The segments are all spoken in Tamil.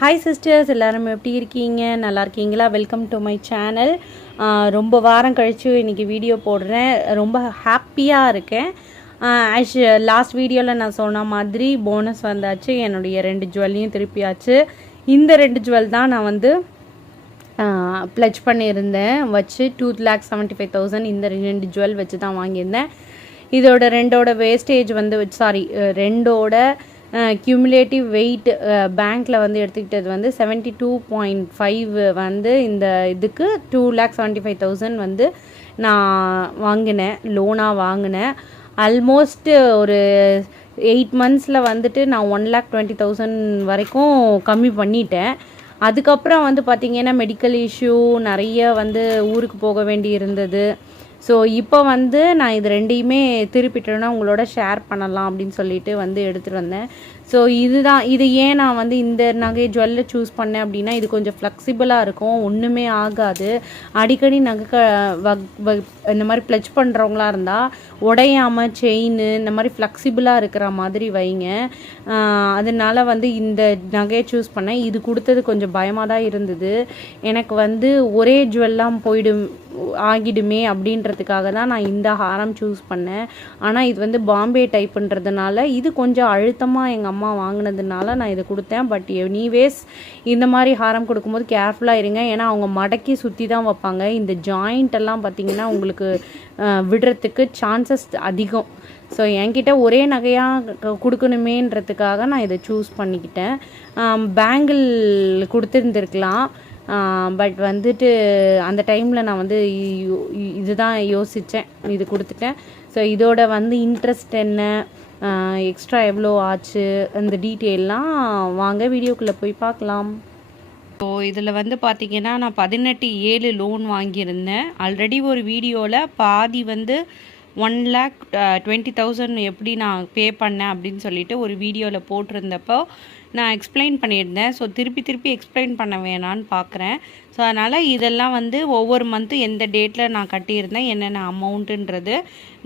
ஹாய் சிஸ்டர்ஸ் எல்லாரும் எப்படி இருக்கீங்க? நல்லா இருக்கீங்களா? வெல்கம் டு மை சேனல் ரொம்ப வாரம் கழித்து இன்றைக்கி வீடியோ போடுறேன். ரொம்ப ஹாப்பியாக இருக்கேன். ஆஸ் லாஸ்ட் வீடியோவில் நான் சொன்ன மாதிரி போனஸ் வந்தாச்சு. என்னுடைய ரெண்டு ஜுவல்லையும் திருப்பியாச்சு. இந்த ரெண்டு ஜுவல் தான் நான் வந்து ப்ளச் பண்ணியிருந்தேன். வச்சு two lakh seventy five thousand இந்த ரெண்டு ஜுவல் வச்சு தான் வாங்கியிருந்தேன். இதோட ரெண்டோட வேஸ்டேஜ் வந்து சாரி ரெண்டோட க்யூமுலேட்டிவ் வெயிட் பேங்க்கில் வந்து எடுத்துக்கிட்டது வந்து செவன்ட்டி டூ பாயிண்ட் ஃபைவ் வந்து இந்த இதுக்கு two lakh seventy five thousand வந்து நான் வாங்கினேன் லோனாக வாங்கினேன். ஆல்மோஸ்ட் ஒரு எயிட் மந்த்ஸில் வந்துட்டு நான் ஒன் லேக் டுவெண்ட்டி தௌசண்ட் வரைக்கும் கம்மி பண்ணிட்டேன். அதுக்கப்புறம் வந்து பார்த்திங்கன்னா மெடிக்கல் இஷ்யூ நிறைய வந்து ஊருக்கு போக வேண்டி இருந்தது ஸோ இப்போ வந்து நான் இது ரெண்டையுமே திருப்பிட்டேன்னா உங்களோட ஷேர் பண்ணலாம் அப்படின்னு சொல்லிட்டு வந்து எடுத்துகிட்டு வந்தேன். ஸோ இதுதான் இது ஏன் நான் வந்து இந்த நகை ஜுவல்ல சூஸ் பண்ணேன் அப்படின்னா இது கொஞ்சம் ஃப்ளெக்சிபிளாக இருக்கும் ஒன்றுமே ஆகாது. அடிக்கடி நகை இந்த மாதிரி ப்ளச் பண்ணுறவங்களா இருந்தால் உடையாமல் செயின் இந்த மாதிரி ஃப்ளெக்சிபிளாக இருக்கிற மாதிரி வைங்க. அதனால் வந்து இந்த நகையை சூஸ் பண்ணேன். இது கொடுத்தது கொஞ்சம் பயமாக தான் இருந்தது. எனக்கு வந்து ஒரே ஜுவல்லாம் போயிடும் ஆகிடுமே அப்படின்றதுக்காக தான் நான் இந்த ஹாரம் சூஸ் பண்ணேன். ஆனால் இது வந்து பாம்பே டைப்புன்றதுனால இது கொஞ்சம் அழுத்தமாக எங்கள் அம்மா வாங்கினதுனால நான் இதை கொடுத்தேன். பட் எனிவேஸ் இந்த மாதிரி ஹாரம் கொடுக்கும்போது கேர்ஃபுல்லாக இருங்க. ஏன்னா அவங்க மடக்கி சுற்றி தான் வைப்பாங்க. இந்த ஜாயிண்ட்டெல்லாம் பார்த்திங்கன்னா உங்களுக்கு விடுறதுக்கு சான்சஸ் அதிகம். ஸோ என்கிட்ட ஒரே நகையாக கொடுக்கணுமேன்றதுக்காக நான் இதை சூஸ் பண்ணிக்கிட்டேன். பேங்கிள் கொடுத்துருந்துருக்கலாம். பட் வந்துட்டு அந்த டைமில் நான் வந்து இதுதான் யோசித்தேன் இது கொடுத்துட்டேன். ஸோ இதோட வந்து இன்ட்ரெஸ்ட் என்ன? எக்ஸ்ட்ரா எவ்வளோ ஆச்சு? அந்த டீட்டெயிலெலாம் வாங்க வீடியோக்குள்ளே போய் பார்க்கலாம். ஸோ இதில் வந்து பார்த்திங்கன்னா நான் பதினெட்டு ஏழு லோன் வாங்கியிருந்தேன். ஆல்ரெடி ஒரு வீடியோவில் பாதி வந்து ஒன் லேக் டுவெண்ட்டி தௌசண்ட் எப்படி நான் பே பண்ணேன் அப்படின்னு சொல்லிட்டு ஒரு வீடியோவில் போட்டிருந்தப்போ நான் எக்ஸ்பிளைன் பண்ணியிருந்தேன். ஸோ திருப்பி திருப்பி எக்ஸ்பிளைன் பண்ண வேணான்னு பார்க்குறேன் ஸோ அதனால் இதெல்லாம் வந்து ஒவ்வொரு மந்த்தும் எந்த டேட்டில் நான் கட்டியிருந்தேன் என்னென்ன அமௌண்ட்டுன்றது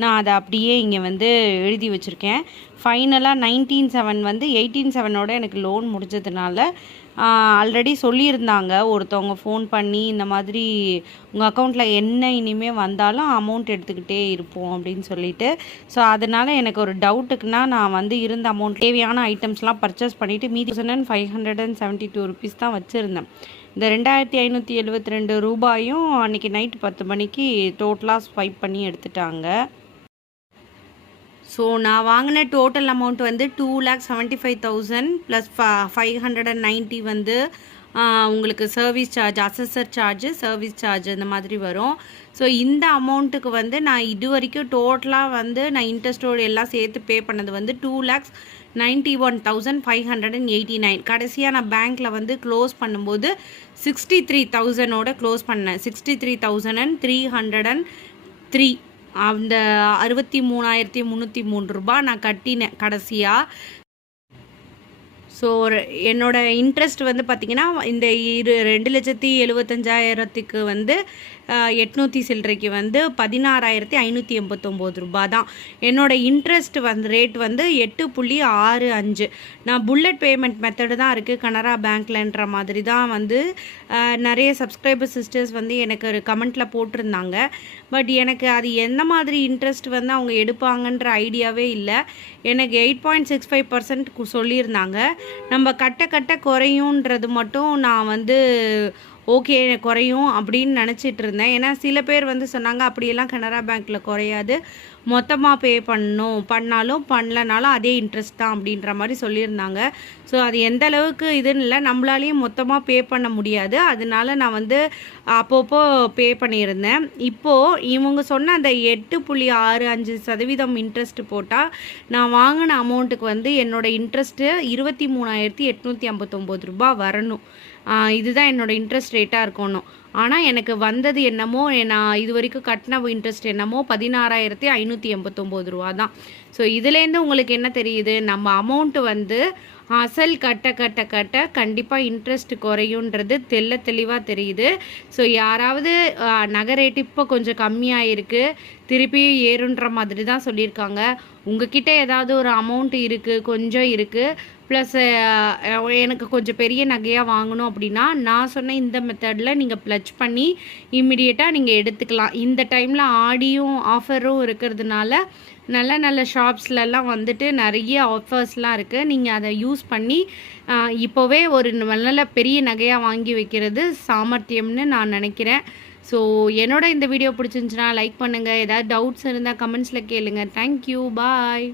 நான் அதை அப்படியே இங்கே வந்து எழுதி வச்சுருக்கேன். ஃபைனலாக நைன்டீன் செவன் வந்து எயிட்டீன் செவனோட எனக்கு லோன் முடிஞ்சதுனால ஆல்ரெடி சொல்லியிருந்தாங்க. ஒருத்தவங்க ஃபோன் பண்ணி இந்த மாதிரி உங்கள் அக்கௌண்ட்டில் என்ன இனிமேல் வந்தாலும் அமௌண்ட் எடுத்துக்கிட்டே இருப்போம் அப்படின்னு சொல்லிட்டு. ஸோ அதனால் எனக்கு ஒரு டவுட்டுக்குன்னா நான் வந்து இருந்த அமௌண்ட் தேவையான ஐட்டம்ஸ்லாம் பர்ச்சேஸ் பண்ணிவிட்டு மீதி thousand five hundred and seventy two rupees தான் வச்சுருந்தேன். இந்த ரெண்டாயிரத்தி ஐநூற்றி எழுபத்தி ரெண்டு ரூபாயும் அன்றைக்கி நைட்டு பத்து மணிக்கு டோட்டலாக ஸ்வைப் பண்ணி எடுத்துட்டாங்க. ஸோ நான் வாங்கின டோட்டல் அமௌண்ட் வந்து two lakh seventy five thousand plus five hundred and ninety வந்து உங்களுக்கு service charge அசஸர் charge service charge இந்த மாதிரி வரும். ஸோ இந்த அமௌண்ட்டுக்கு வந்து நான் இது வரைக்கும் டோட்டலாக வந்து நான் இன்ட்ரெஸ்ட்டோடு எல்லாம் சேர்த்து பே பண்ணது வந்து two lakhs ninety one thousand five hundred and eighty nine கடைசியாக நான் பேங்க்கில் வந்து க்ளோஸ் பண்ணும்போது சிக்ஸ்டி த்ரீ தௌசண்டோட க்ளோஸ் பண்ணேன். Sixty three thousand and three hundred and three அந்த அறுபத்தி மூணாயிரத்தி முந்நூற்றி மூணு ரூபா நான் கட்டினேன் கடைசியாக ஸோ என்னோடய இன்ட்ரெஸ்ட் வந்து பார்த்திங்கன்னா இந்த இரு ரெண்டு லட்சத்தி எழுபத்தஞ்சாயிரத்துக்கு வந்து எட்நூற்றி சில்லறைக்கு வந்து பதினாறாயிரத்தி ஐநூற்றி எண்பத்தொம்போது ரூபா தான் என்னோடய இன்ட்ரெஸ்ட் வந்து ரேட் வந்து எட்டு புள்ளி ஆறு அஞ்சு. நான் புல்லட் பேமெண்ட் மெத்தடு தான் இருக்குது கனரா பேங்க்லன்ற மாதிரி தான் வந்து நிறைய சப்ஸ்கிரைபர் சிஸ்டர்ஸ் வந்து எனக்கு ஒரு கமெண்ட்டில் போட்டிருந்தாங்க. பட் எனக்கு அது எந்த மாதிரி இன்ட்ரெஸ்ட் வந்து அவங்க எடுப்பாங்கன்ற ஐடியாவே இல்லை. எனக்கு eight point six five percent சொல்லியிருந்தாங்க. நம்ம கட்ட கட்ட குறையுன்றது மட்டும் நான் வந்து ஓகே குறையும் அப்படின்னு நினச்சிட்டு இருந்தேன். ஏன்னா சில பேர் வந்து சொன்னாங்க அப்படியெல்லாம் கனரா பேங்க்கில் குறையாது. மொத்தமாக பே பண்ணணும் பண்ணாலும் பண்ணலனாலும் அதே இன்ட்ரெஸ்ட் தான் அப்படின்ற மாதிரி சொல்லியிருந்தாங்க. ஸோ அது எந்த அளவுக்கு இதுன்னு இல்லை. நம்மளாலையும் மொத்தமாக பே பண்ண முடியாது. அதனால நான் வந்து அப்பப்போ பே பண்ணியிருந்தேன். இப்போது இவங்க சொன்ன அந்த எட்டு புள்ளி ஆறு அஞ்சு சதவீதம் இன்ட்ரெஸ்ட் போட்டால் நான் வாங்கின அமௌண்ட்டுக்கு வந்து என்னோடய இன்ட்ரெஸ்ட்டு இருபத்தி மூணாயிரத்தி எட்நூற்றி ஐம்பத்தொம்போது ரூபா வரணும். இதுதான் என்னோடய இன்ட்ரெஸ்ட் ரேட்டாக இருக்கணும் ஆனால் எனக்கு வந்தது என்னமோ நான் இது வரைக்கும் கட்டின இன்ட்ரெஸ்ட் என்னமோ பதினாறாயிரத்தி ஐநூற்றி எண்பத்தொம்போது ரூபா தான். ஸோ இதுலேருந்து உங்களுக்கு என்ன தெரியுது? நம்ம அமௌண்ட்டு வந்து அசல் கட்ட கட்ட கட்ட கண்டிப்பாக இன்ட்ரெஸ்ட் குறையுன்றது தெல்ல தெளிவாக தெரியுது. ஸோ யாராவது நகை ரேட் இப்போ கொஞ்சம் கம்மியாக இருக்குது திருப்பியும் ஏறுன்ற மாதிரி தான் சொல்லியிருக்காங்க. உங்ககிட்ட ஏதாவது ஒரு அமௌண்ட் இருக்குது கொஞ்சம் இருக்குது ப்ளஸ் எனக்கு கொஞ்சம் பெரிய நகையாக வாங்கணும் அப்படின்னா நான் சொன்ன இந்த மெத்தடில் நீங்கள் ப்ளச் பண்ணி இம்மிடியேட்டாக நீங்கள் எடுத்துக்கலாம். இந்த டைமில் ஆடியும் ஆஃபரும் இருக்கிறதுனால நல்ல நல்ல ஷாப்ஸ்லலாம் வந்துட்டு நிறைய ஆஃபர்ஸ்லாம் இருக்குது நீங்கள் அதை யூஸ் பண்ணி இப்போவே ஒரு நல்ல பெரிய நகையாக வாங்கி வைக்கிறது சாமர்த்தியம்னு நான் நினைக்கிறேன். ஸோ என்னோட இந்த வீடியோ பிடிச்சிருந்துச்சுன்னா லைக் பண்ணுங்கள் ஏதாவது டவுட்ஸ் இருந்தால் கமெண்ட்ஸில் கேளுங்கள் தேங்க்யூ பாய்